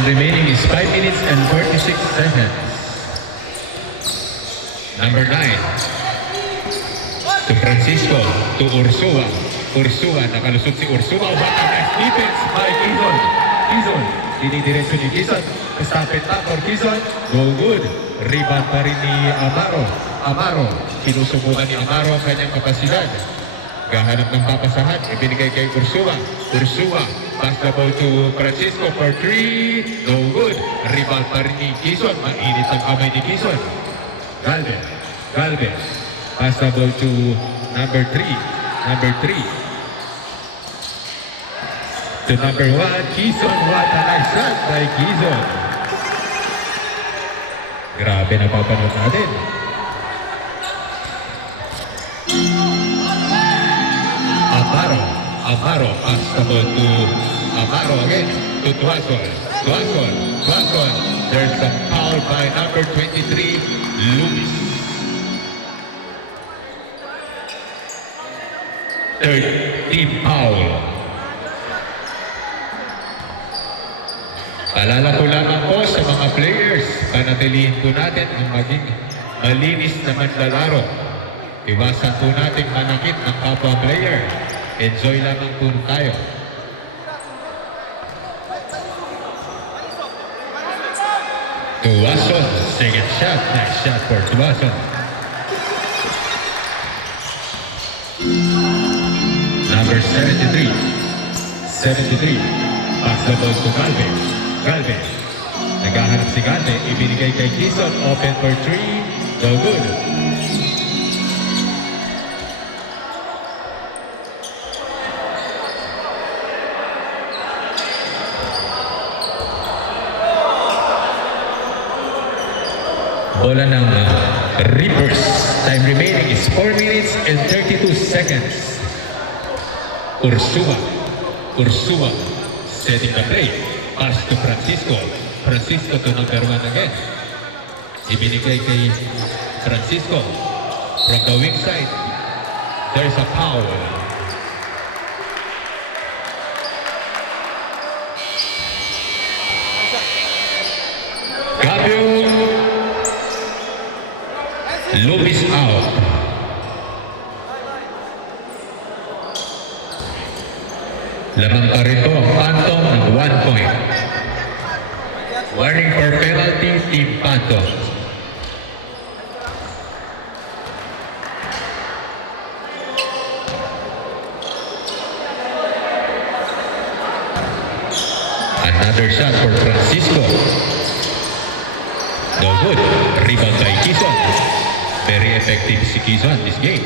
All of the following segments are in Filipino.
Time remaining is 5 minutes and 46 seconds. Number 9. To Francisco, to Ursua. Ursua, nakalusot si Ursua. What a nice defense by Quezon. Quezon, dinidiretso ni Quezon. Stop it up for Quezon. No good. Rebound pa rin ni Amaro. Amaro, sinusubukan ni Amaro ang kanyang kapasidad. Gahanap ng papasahan, ibinigay kay Ursua. Ursua, pass the ball to Francisco for 3. No good. Rebound pa rin ni Quezon. Mainit ang kamay ni Quezon. Galvez. Galvez. Pass the ball to number 3. Number 3. To number 1, Quezon. What a nice shot by Quezon. Grabe na papanood natin. Amaro. Amaro. Pass the ball to Amaro again. To Tuazon. Tuazon. Tuazon. There's a foul by number 23, Luis. Third team foul. Paalala ko lamang po sa mga players, panatilihin po natin ang maging malinis na manlalaro. Iwasan po natin manakit ng kapwa player. Enjoy lamang po tayo. Tuazon, second shot. Nice shot for Tuazon. Number 73. 73. Pass the ball to Galvez. Galvez. Naghahanap si Galvez. Ibinigay kay Quezon. Open for 3. No good. Bola ng Reapers. Time remaining is 4 minutes and 32 seconds. Ursua. Ursua. Setting the play. Pass to Francisco. Francisco to number 1 again. Ibinigay kay Francisco. From the wing side. There's a foul. Gabio. Luis out. Lamang pa rin po ang Phantom ng 1 point. Warning for penalty, Team Phantom. Another shot for Francisco. No good. Rebound by Quezon. Very effective si Quezon this game.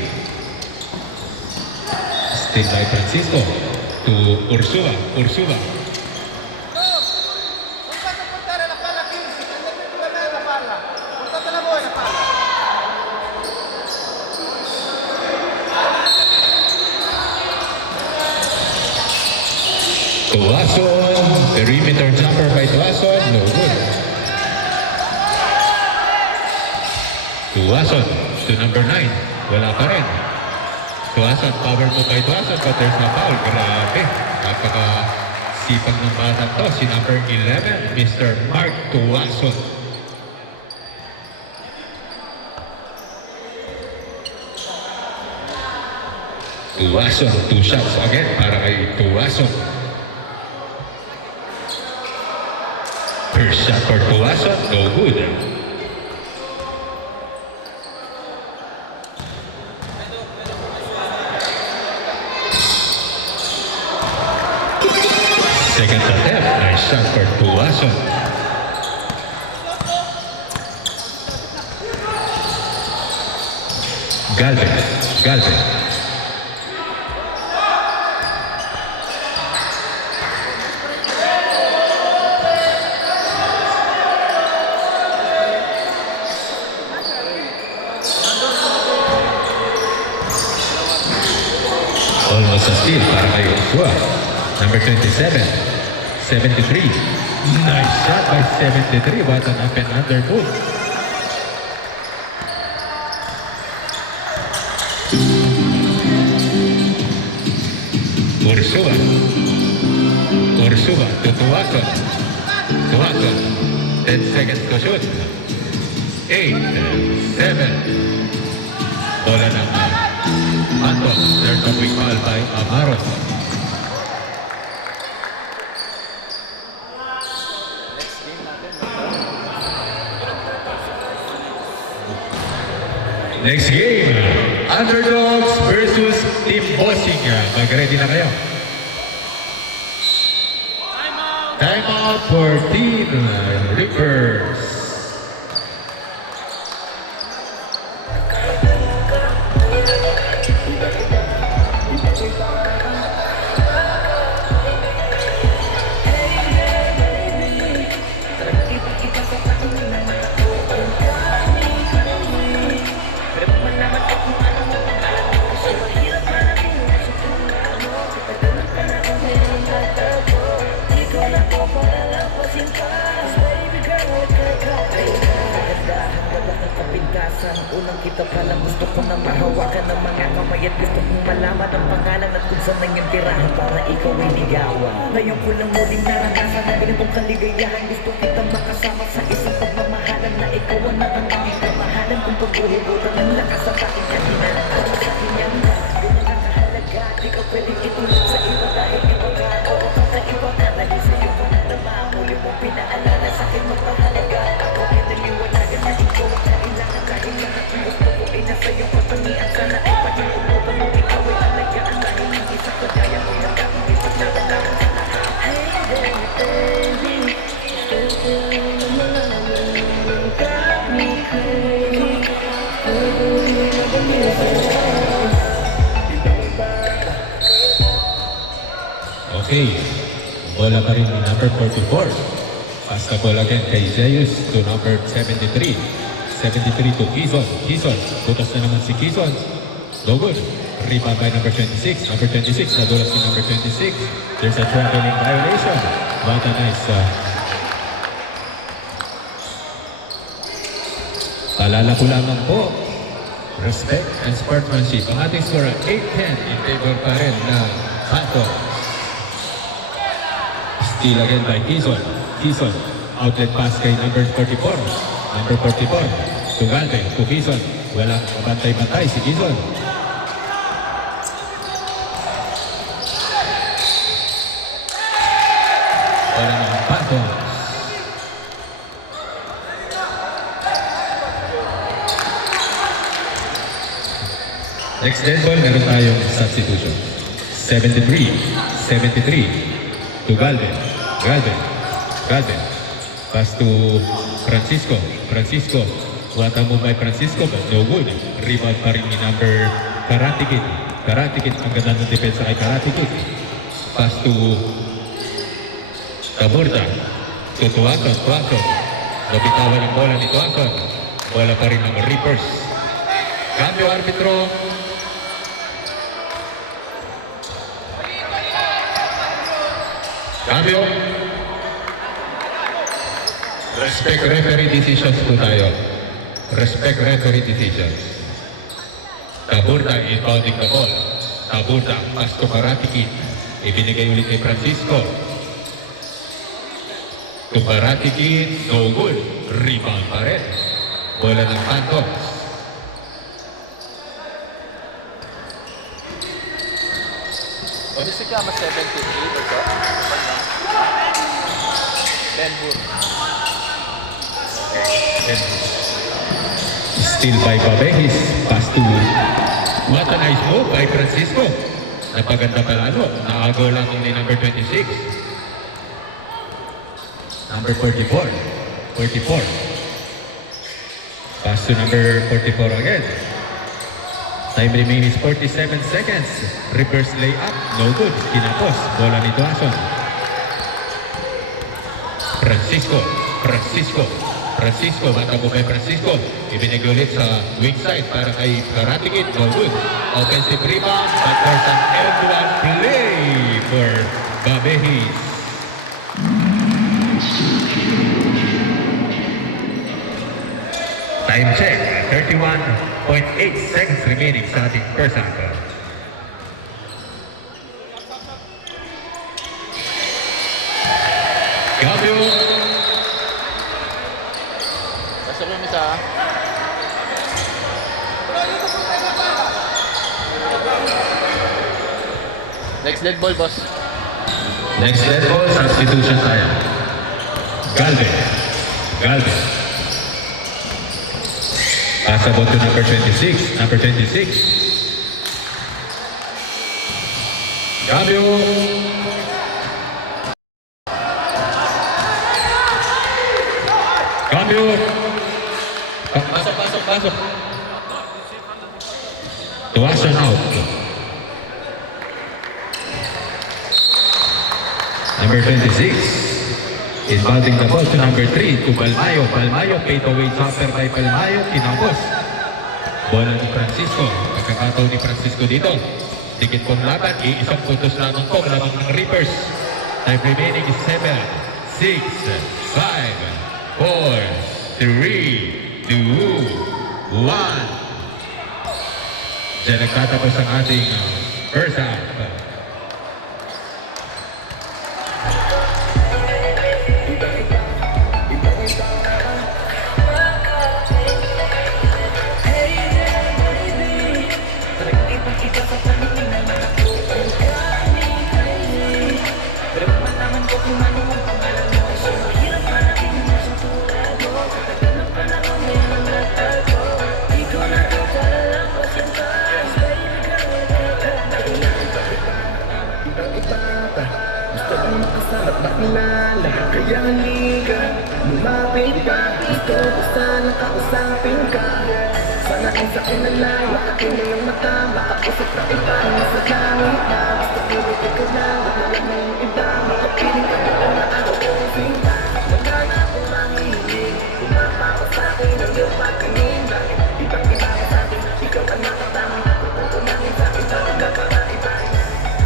Still by Francisco. To Ursua. Ursua. Tuazon. Perimeter jumper by Tuazon. No good. Tuazon to number 9. Wala pa rin. Tuazon, power mo by Tuazon, but there's no foul. Grabe. Napaka-sipag ng bata to. Si number 11, Mr. Mark Tuazon. Tuazon, 2 shots again para kay Tuazon. First shot for Tuazon, no good. Second attempt, nice shot for Tuazon. Galvez, Galvez. Almost a steal para kay Ursua. Number 27, 73. Nice shot by 73. What an up and under move. Ursua. Ursua to Tuazon. Tuason. 10 seconds to shoot. 8, 7. Bola ng Anton. There's a quick foul by Amaro. Next game, Underdogs versus Team Bossing. Mag-ready na kayo. Time out for Team Rippers. Unang kita pa lang gusto ko na mahawakan ng mga kamay at gusto kong malaman ang pangalan at kung saan nang yung tirahan para ikaw ay ligawan. Ngayon ko lang muling naranasan na ganitong kaligayahan. Gusto kita makasama sa isang pagmamahalan na ikaw ang nakangangin kamahalan kung pagbuhugutan ng lakas sa aking kanina. Sa akin yan na, yun ang nakahalaga. Di ka pwedeng itulog sa iba dahil iba ka o sa iba ka. Dahil sa'yo kung natama mo yung mong pinaalala sa akin magpahalaga. Ako ay naliwanagan na ikaw ang kailangan dahil lahat ng gusto ko ay nasa iyong katangian. Sana ay pag-iuputan mo ikaw ay alagaan dahil hindi sa kagaya mo yung dapat ipagdadalaman sa lahat. Hey baby, still feeling the moment. Got me crazy. Okay, bola pa rin ni number 44. Pass the ball again kay Zeus to number 73. 73 to Kizon. Kizon, butas na naman si Kizon. No good. Rebound by number 26. Number 26, nadulas si number 26. There's a traveling violation. What a nice paalala ko lamang po, respect and sportsmanship. Ang ating score 8-10 in favor pa rin na Santos. Steal again by Kizon. Kizon, outlet pass kay number 44. Number 44. Tugante, to Kizon. Walang bantay-bantay si Kizon. Wala ng Santos. Next dead ball, meron tayong substitution. 73 to Galvin. Galvin. Pass to Francisco. Wata mo by Francisco, but no good. Rebound pa rin ni number Karatikid. Ang ganda ng depensa kay Karatikid. Pass to Taburda. To Tuason. Nabitawan ang bola ni Tuason. Bola pa rin ng Reapers. Cambio arbitro. Cambio. Respect referee decisions po tayo. Respect referee decisions. Taburda inbounding the ball. Taburda, pass to Karatikid. Ibinigay ulit kay Francisco. To Karatikid, no good. Rebound pa rin. Bola ng Santos. Ano si Kama 73 ito? Denver. Still by Babehis. Pass to what a nice move by Francisco. Napaganda palalo. Naagaw lang ni number 26. Number 44. Pass to number 44 again. Time remaining is 47 seconds. Reverse layup. No good. Kinapos. Bola ni Tuason. Francisco, bata mo kay Francisco. Ibinigay ulit sa wing side para kay Karatikid. No good. Offensive rebound, but there's an end-to-end play for Babehis. Time check, 31.8 seconds remaining sa ating first half. Gabio Pasok yung isa. Next dead ball, boss. Next dead ball, substitution tayo. Galvez. Pass about to number 26. Number 26. Gabio. Pasok. Tuwasan out. Number 26. Inbounding the ball to number 3 to Palmayo. Palmayo, paid away jumper by Palmayo. Kinabos. Bola ni Francisco. Pagkakataon ni Francisco dito. Dikit pong laban. Iisang puntos lamang po. Lamang ng Reapers. Time remaining is 7, 6, 5, 4, 3, 2, 1. Diyan nagtatapos ang ating first half. Kaya halika, lumapit ka. Gusto ko sana kausapin ka. Sana ay sa kinalay, makakin na yung mata. Makausap na iba, nasa langit na. Gusto ko rin ikaw na, wala na yung iba. Makapiling ka na na araw ko sinta. Wala na akong mahilig, kumapa ko sa akin ang iyong pagkanin. Bakit ibang iba ka sa akin, ikaw ang nakatama. Kung kumangin sa iba, nagkapara-iba.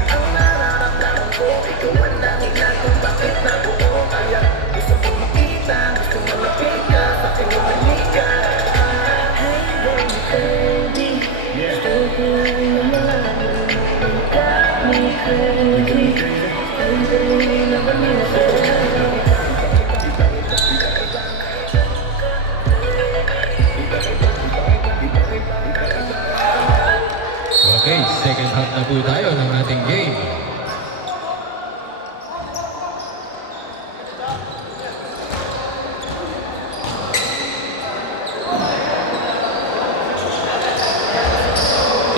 Ang nararamdaman ko, ikaw ang langit na kung bakit nabuo. Kaya gusto ko makita, gusto mo lapit ka, sa akin yung halika. Hey baby, gusto ko na malaman. You got me crazy, and baby, never knew that. Okay, second half na po tayo ng ating game.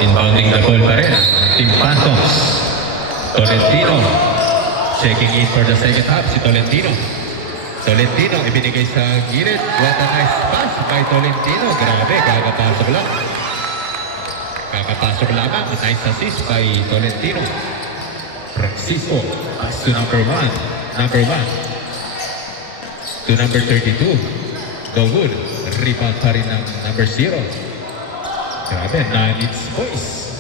Inbounding the ball pa rin. Team Phantoms. Tolentino. Checking in for the second half si Tolentino. Tolentino ibinigay sa gilid. What a nice pass by Tolentino. Grabe, kakapasok lang. Kakapasok lamang. Nice assist by Tolentino. Francisco. Pass to number 1. Number 1. To number 32. Go good. Rebound pa rin ng number 0. Grabe, 9 hits boys.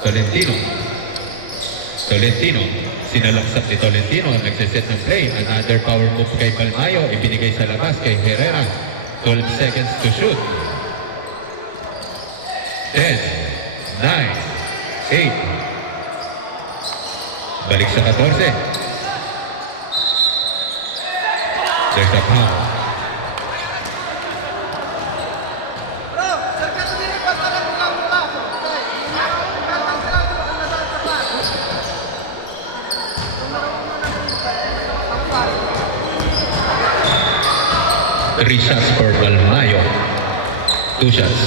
Tolentino. Sinalaksak ni Tolentino. Nagsiset ng play. Another power move kay Palmayo. Ibinigay sa labas kay Herrera. 12 seconds to shoot. 10, 9, 8. Balik sa 14. There's a foul. Three shots for Palmayo. 2 shots.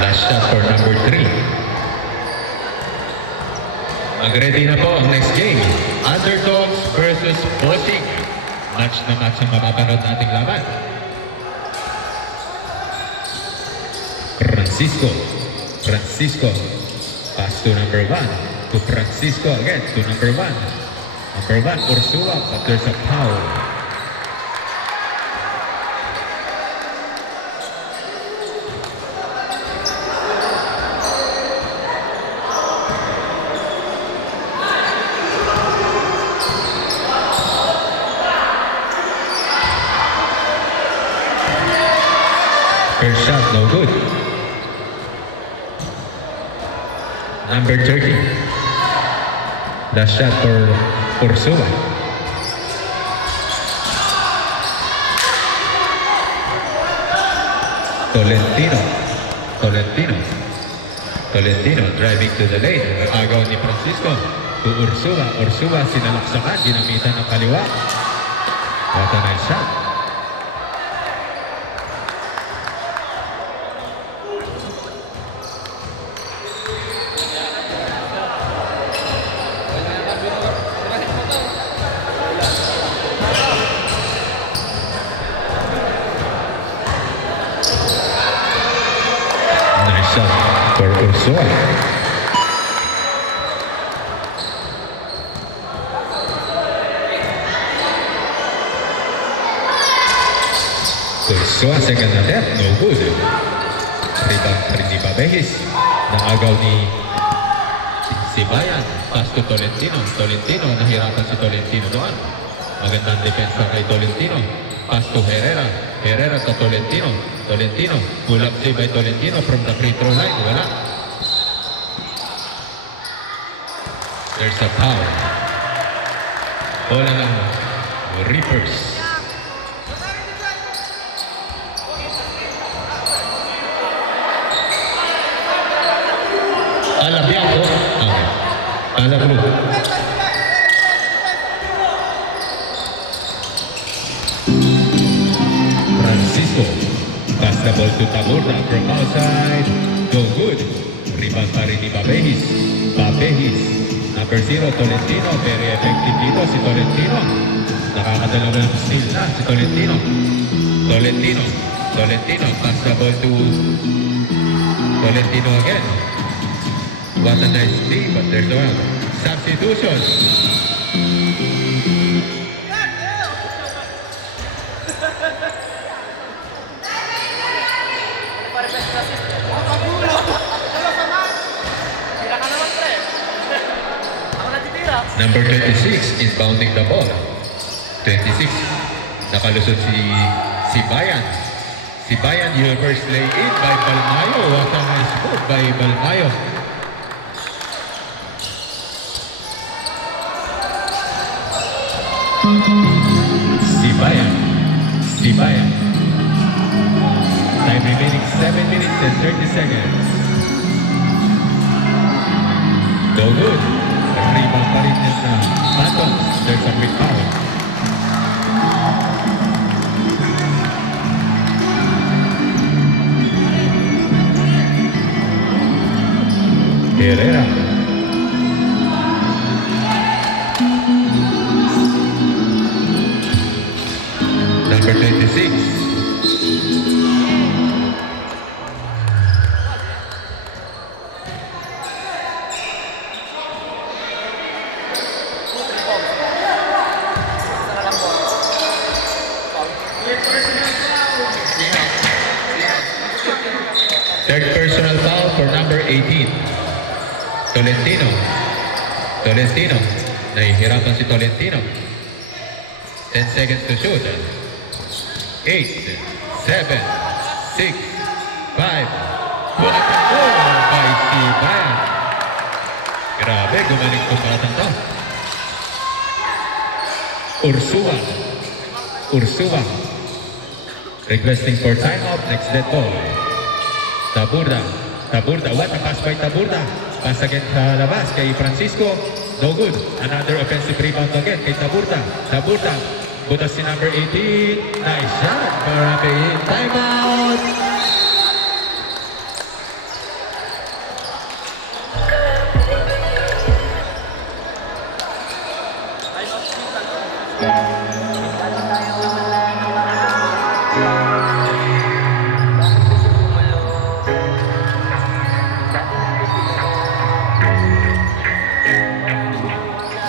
Last shot for number 3. Mag-ready na po ang next game. Underdogs versus Bossing. Match na match ang mapapanood nating laban. Francisco. Pass to number 1. To Francisco again. To number 1. Number 1, Ursula, but there's a foul. First shot, no good. Number 30. Last shot for Ursula. Tolentino. Tolentino. Tolentino driving to the lane. Agaw ni Francisco. To Ursula. Ursula sinalaksakan. Ginamitan ng kaliwa. What a nice shot. Nice shot for Ursula. Ursula second attempt, no good. Rebound pa rin ni Babehis. Naagaw ni Sibayan. Pass to Tolentino. Tolentino, nahirapan si Tolentino doon. Magandang depensa kay Tolentino. Pass to Herrera. Herrera to Tolentino. Tolentino, pull up save by Tolentino from the free throw line. Wala. There's a foul. Bola lang. Reapers. Ala bianco. Okay. Ala blue. Francisco. Pass the ball to Taburda from outside. No good. Rebound pa rin ni Babehis. Babehis. Number 0, Tolentino. Very effective dito si Tolentino. Nakakadalawang steal na si Tolentino. Tolentino. Tolentino. Pass the ball to Tolentino again. What a nice steal, but there's a substitution. Number 26 inbounding the ball. 26. Nakalusot si Bayan. Si Bayan, reverse lay in by Balmayo. What a nice move by Balmayo. Sibayan. Time remaining 7 minutes and 30 seconds. No good. Rebound pa rin yan na Santos. There's a quick foul. Herrera. Number 26. Third personal foul for number 18. Tolentino. Nahihirapan si Tolentino. 10 seconds to shoot. 8, 7, 6, 5. What a goal by Sibayan. Grabe, gumaling itong batang to. Ursula. Requesting for timeout. Next dead ball. Taburda. What a pass by Taburda. Pass again sa labas kay Francisco. No good. Another offensive rebound again kay Taburda. Butas si number 18. Nice shot. Barangay timeout.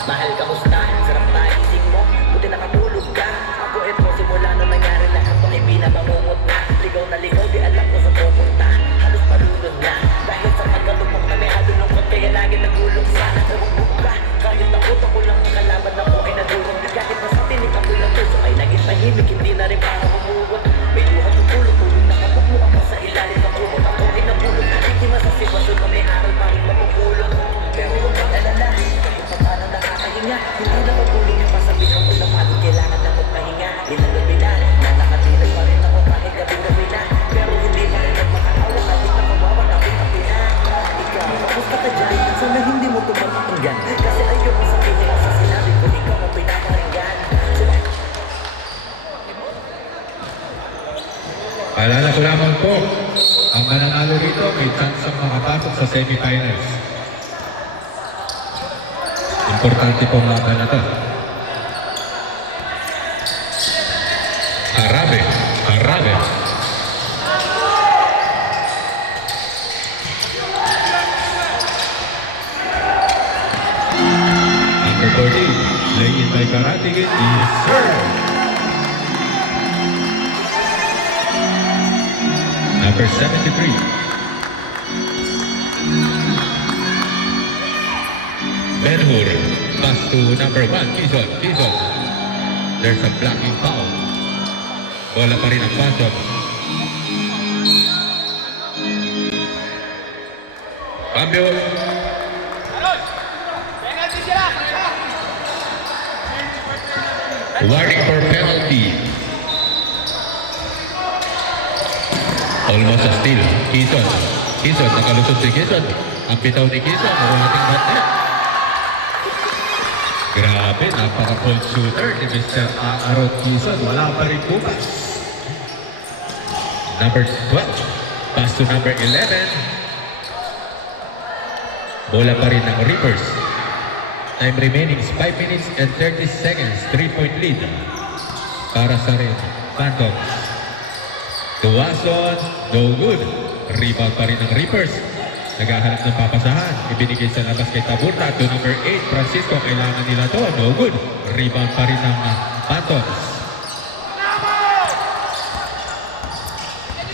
Mahal, kamusta? Sarap na isip mo. Buti nakatulog ka. Ako eto, simula nung nangyari lahat to ay pinabangungot na. Ligaw na ligaw, di alam ko sa pupunta. Halos malulod na. Dahil sa pagkalumok na may halulungkot, kaya lagi nagulong sana. Nabugbog ka. Kahit takot ako lang ang kalaban ako ay nadulong. Kahit nasa tinig ako ng puso ay naging tahimik. Hindi na rin para humugot. May luha tutulog. Tulog nakapagmukha pa sa ilalim ng kumot. Ako ay nabulog. Biktima sa sitwasyon na may aral pa rin mapupulot. Pero huwag mag-alala. Kahit pa paano nakakahinga. Hindi na matulong yung pasabihan ko na pagod. Kailangan na magpahinga. Inalabi na. Na nakatira pa rin ako kahit gabi-gabi na. Pero hindi pa Paalala ko lamang po, ang mananalo rito may chance ang makapasok sa semifinals. Importante po ang laban na to. Harabe. Number 14, lay-in by Karatigin is served. Number 73. Ben-Hur, pass to number 1, Quezon. There's a blocking foul. Bola pa rin ang Phantom. Cambio. Warning for penalty. Almost a steal. Quezon, nakalusot si Quezon. Ang bitaw ni Quezon, ang ating batnet. Grabe, napaka-cold shooter ni Mr. Aaron Quezon. Wala pa rin bukas. Number 12, pass to number 11. Bola pa rin ng Reapers. Time remaining is 5 minutes and 30 seconds. 3-point lead para sa rin Phantoms. Tuwason, no good. Rebound pa rin ng Reapers. Naghahanap ng papasahan. Ibinigay sa labas kay Taburta. To number 8, Francisco. Kailangan nila to. No good. Rebound pa rin ng Phantoms.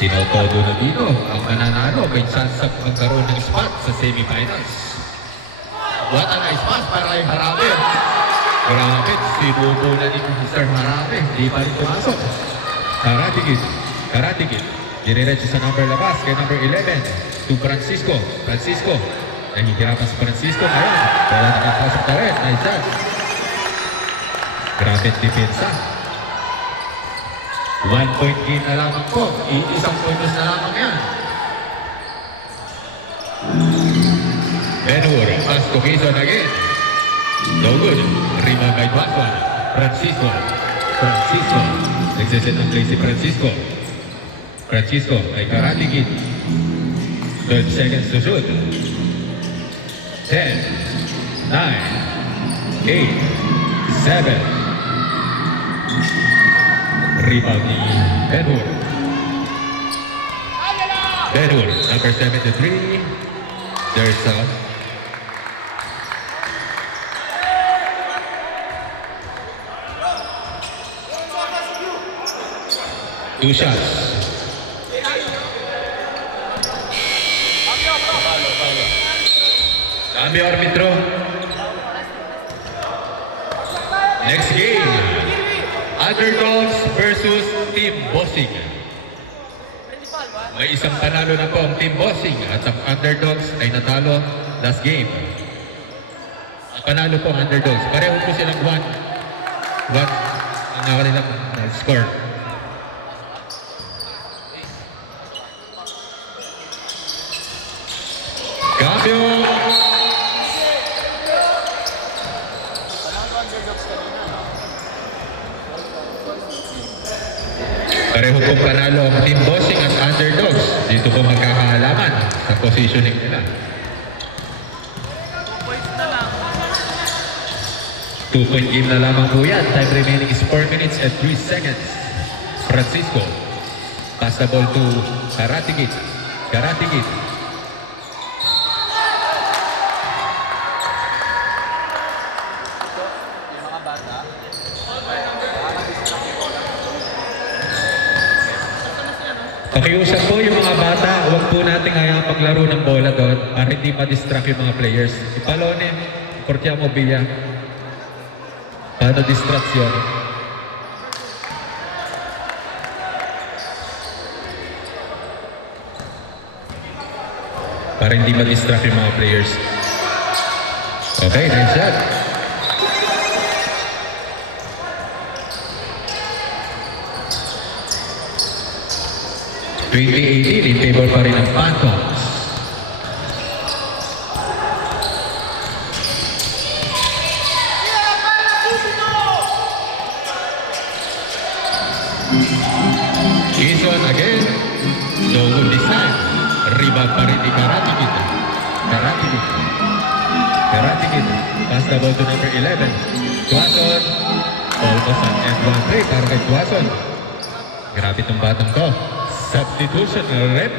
Tinotodo na dito. Ang mananalo may chance sa magkaroon ng spot sa semifinals. What a nice pass para kay Harabe. Grabe, sinubo na ni Mr. Harabe. Di pa rin pumasok. Karatigin. Diniretso sa number labas kay number 11. To Francisco. Nahihirapan si Francisco. Ngayon, wala nakapasok na rin. Nice shot. Grabe depensa. 1-point game na lamang po. Isang puntos na lamang yan. Ben-Hur, pass to Quezon again. No good. Rebound by Duason. Francisco. Nagsiset ang play si Francisco ay Karatigin. 12 seconds to shoot. 10, 9, 8, 7. Rebound ni Ben-Hur. Number 73. There's a 2 shots. Cambio arbitro. Next game. Underdogs versus Team Bossing. May isang panalo na po ang Team Bossing at ang Underdogs ay natalo last game. Ang panalo po ang Underdogs. Pareho po silang 1 ang kanilang score. Cambio. Pareho pong panalo ang Team Bossing at Underdogs. Dito po magkakaalaman sa positioning nila. 2-point game na lamang po yan. Time remaining is 4 minutes and 3 seconds. Francisco. Pass the ball to Karatigin. Pakiusap po yung mga bata, huwag po natin hayaan maglaro ng bola doon para hindi ma-distract yung mga players. Ipalonin, Cortia Mobilia. Paano distraction? Para hindi ma-distract yung mga players. Okay, nice shot. In favor pa rin ng Phantoms. Quezon again. No good this time. Rebound pa rin ni Karate Kid. Karate Kid. Karate Kid. Pass the ball to number 11. Quezon. Almost an end one play para kay Quezon. Grabe itong batang ko. Substitution rep.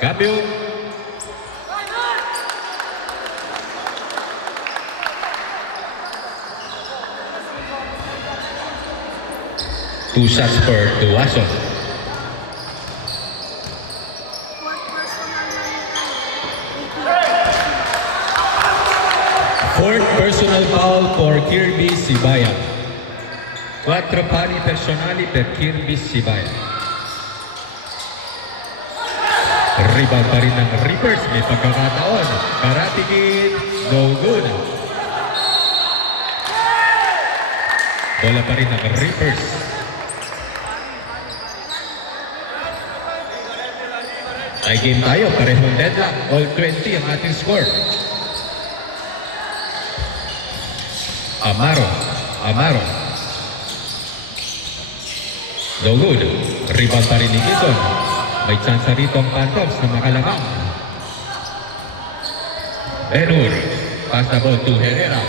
Cambio. Two shots for Duwason. Fourth personal foul for Kirby Sibayan. 4 pari personali per Kirby Sibayan. Rebound pa rin ng Reapers. May pagkakataon. Karate Kid. No good. Bola pa rin ng Reapers. Ay game tayo. Parehong deadlock. All 20 ang ating score. Amaro. No good. Rebound pa rin ni Quezon. May chance rito ang Phantoms na makalamang. Ben-Hur. Pass the ball to Herrera.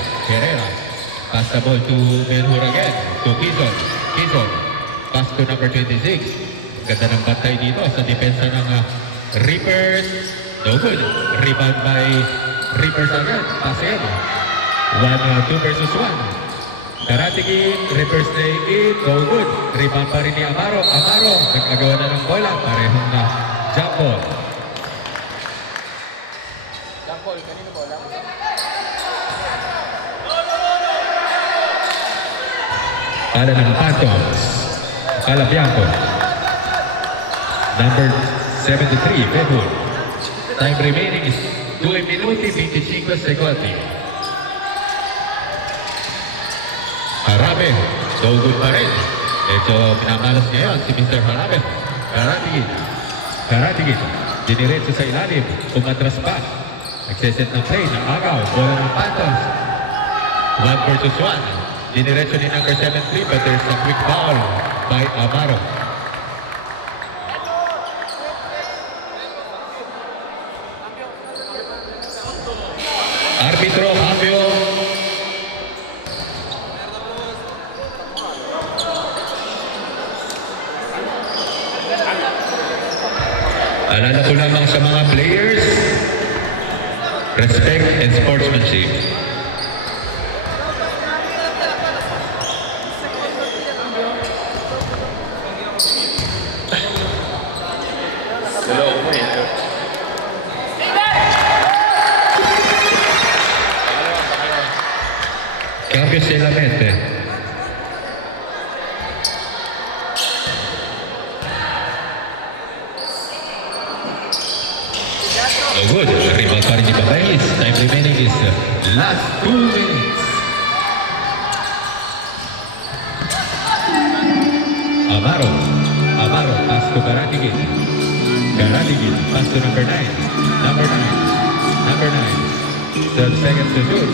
Pass the ball to Ben-Hur again. To Quezon. Pass to number 26. Ganda ng bantay dito sa depensa ng Reapers. No good. Rebound by Reapers again. Pass in. 2 versus 1. Karate Kid, Reapers na in, no good. Rebound pa rin ni Amaro, nag-agawa na ng bola, parehong na jump ball. Jump ball, kanino bola? Pala ng Phantoms, Calabianco. Number 73, Ben-Hur. Time remaining is 2 minuti 25 secondi. Harabe, no good pa rin. Medyo pinamalas ngayon si Mr. Harabe. Karate Kid. Diniretso sa ilalim. Umatras pa. Nagsiset ng play ng agaw. Bola ng Phantoms. 1 versus 1. Diniretso ni number 73 but there's a quick foul by Amaro. Arbitro, cambio. Alala ko lamang sa mga players, respect and sportsmanship. Dalawa ko eh. Cambio se la mente. No good. Rebound pa rin ni Babaylis. Time remaining is last 2 minutes. Amaro. Pass to Karate Kid. Pass to number 9. Number 9. 12 seconds to shoot.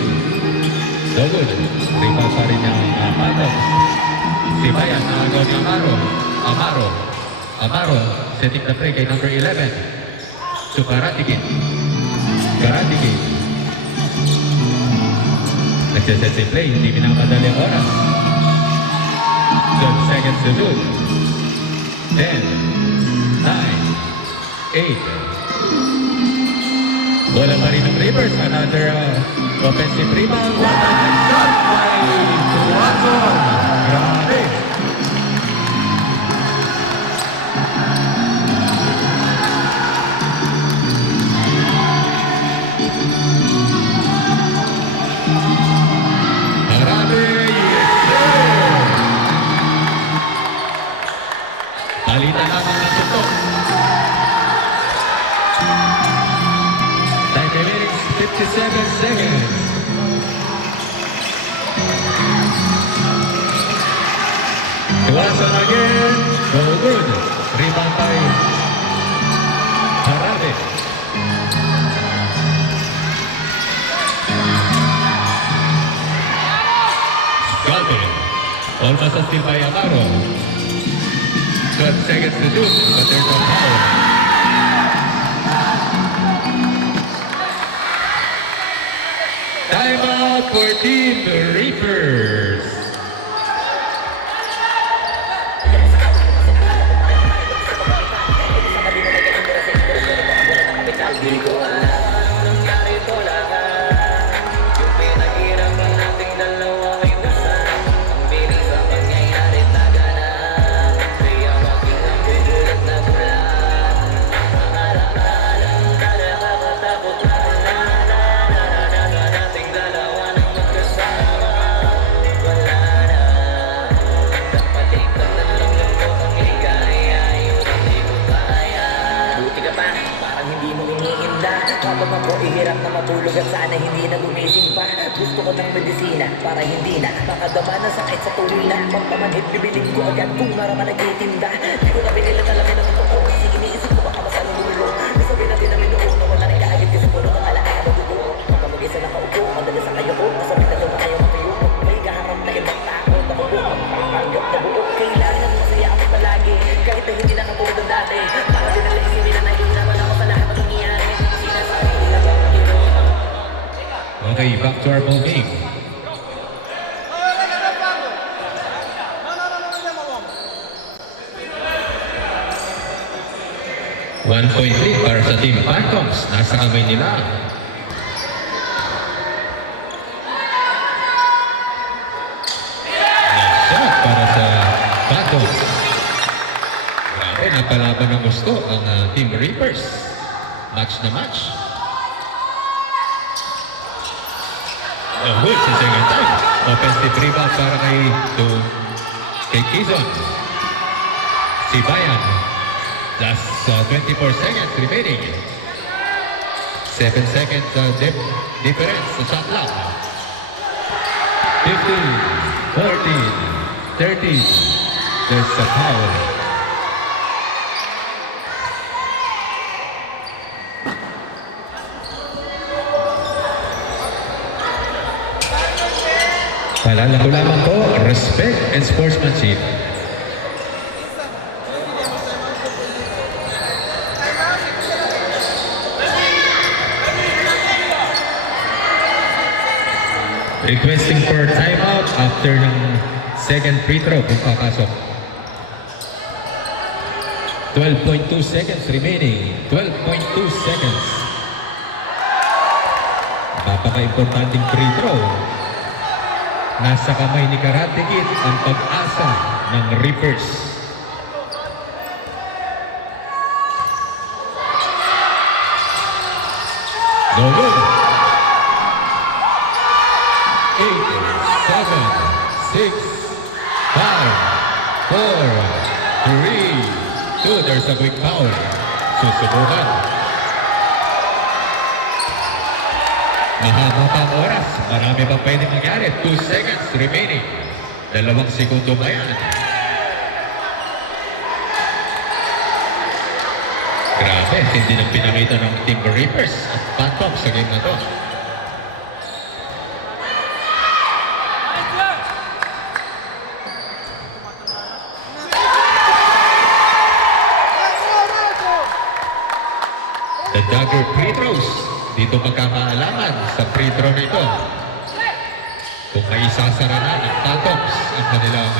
No good. Rebound pa rin ng Phantoms. Sibayan, nakagaw ni Amaro. Setting the play kay number 11. To Karate Kid. Nagsiset si play, hindi minamadali ang oras. 12 seconds to shoot. 10, 9, 8. Bola pa rin ng Reapers. Another offensive rebound. What a shot by Watson. Grabe. Palitan lamang ng suntok. Time remaining 57 seconds. Watson again. No good. Rebound by Harabe. Scotty. Almost a steal by Amaro. 12 seconds to shoot, but there's a foul. Timeout for Team Reapers. Di ko alam nangyari to lahat. Yung pinaghirapan nating dalawa ay wasak. Ang bilis ang pangyayari naganap. Kaya maging ang gugulat na mula. Ang alaala na nakakatakot na naranasan nating dalawa nang magkasama. Wala na. Nagpatiktan na lang ko ang ligaya. Yung hindi ko kaya. Buti ka pa, parang hindi mo iniinda. Habang ako ihirap na matulog at sana hindi na gumising pa. Gusto ko ng medisina para hindi na makadama ng sakit sa tuwina. Pagpamanhid bibiling ko agad kung maraman nagtitinda. Di ko na pinilit alamin ang totoo kasi iniisip ko baka masalong dulo. Sabihin natin namin noon na wala nang kaagad kasi puno ng alaala dugo. Pagka mag-isa nakaupo, madalas sa kayo ko. Masabi na daw na kayo matayo. May kaharap na ibang tao na buo. Magpapanggap na buo. Kailangan masaya ako palagi kahit na hindi nakatulad ng dati. Para din nila isipin na nahihirapan ako sa lahat ng nangyayari. Sinasabi nila ba ang hero? Okay, back to our ball game. One point lead para sa Team Phantoms. Nasa kamay nila. Nice shot para sa Phantoms. Grabe, napalaban ng gusto ang Team Reapers. Match na match. Good sa second time. Offensive rebound para kay Quezon. Si Bayan. Last 24 seconds remaining. 7 seconds difference sa shot clock. 15, 14, 13. There's a foul. Paalala ko lamang po, respect and sportsmanship. Requesting for timeout after ng second free throw kung papasok. 12.2 seconds remaining. 12.2 seconds. Napaka-importanting free throw. Nasa kamay ni Karate Kid ang pag-asa ng Reapers. No good. 8, 7, 6, 5, 4, 3, 2. There's a quick foul. Susubukan. Mahaba pa ang oras. Marami pa pwedeng mangyari. 2 seconds remaining. 2 segundo ba yan? Grabe, hindi nang pinakita ng Team Reapers at Phantoms sa game na to. The dagger free throws. Dito magkakaalaman sa free throw nito. Kung may isasara na ng Phantoms ang kanilang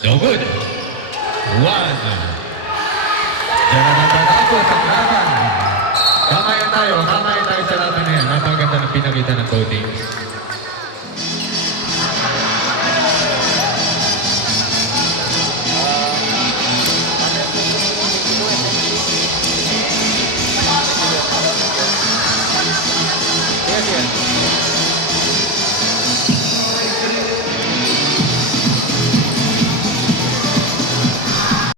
no good. 1. Diyan na natatapos ang laban. Kamayan tayo sa laban na yan. Napaganda ng pinakita ng both teams.